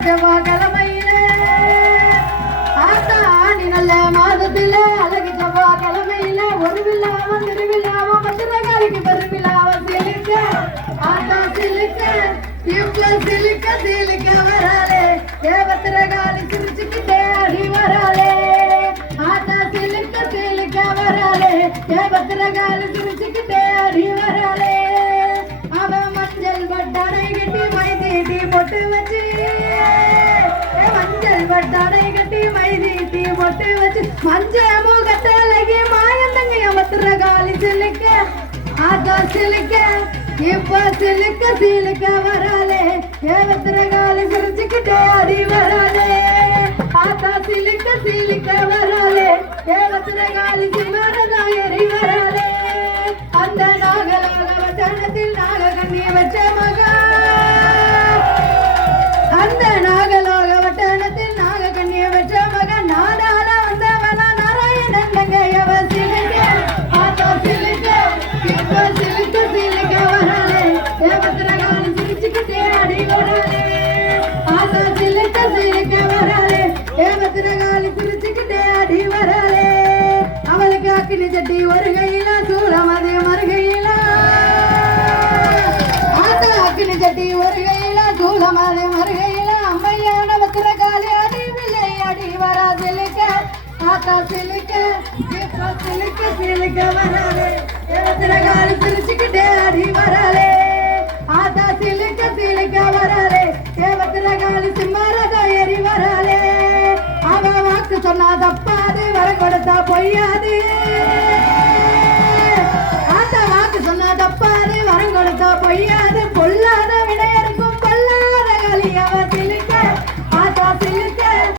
செவ்வாய்க்கிழமையிலே ஆத்தா ஆடி நல்ல மாதத்தில அழகு செவ்வாய்க்கிழமையில ஒரு விழாவ திருவிழாவ மதுரகாலிக்கு பெருவிழாவ சிலுக்க ஆத்தா சிலுக்க இப்ப சிலுக்க சிலுக்க வராளே தேவத்திரகாலி சிரிச்சுக்கிட்டே அடி வராளே. ஆத்தா சிலுக்க சிலுக்க வராளே தேவத்திரகாலி சிரிச்சுக்கிட்டே அடி வராளே. அவ மஞ்சள் பட்டடை கட்டி மை தீட்டி பொட்டு வச்சு பட்டடை கட்டி மை தீட்டி பொட்டு வச்சு மஞ்ச முகத்தலகி மாயந்தங்க மத்துற காலி சிலுக்க ஆத்தா சிலுக்க இப்ப சிலுக்க சிலுக்க வராளே. ஏவத்திர காலி சிரிச்சுக்கிட்டே அடி வராளே. ஆத்தா சிலுக்க சிலுக்க வராளே. ஏவத்திர காலி சிவரதாயரி அக்கினி சட்டி ஒரு கையில சூளம் அது மறுகையில ஆத்தா அக்கினி சட்டி ஒரு கையில சூளம் அது மறுகையில அம்மையான வத்திர காலி அடி வில்லை அடி வரா சிலுக்க ஆத்தா சிலுக்க சிலுக்க சிலுக்க வராளே வத்திர காலி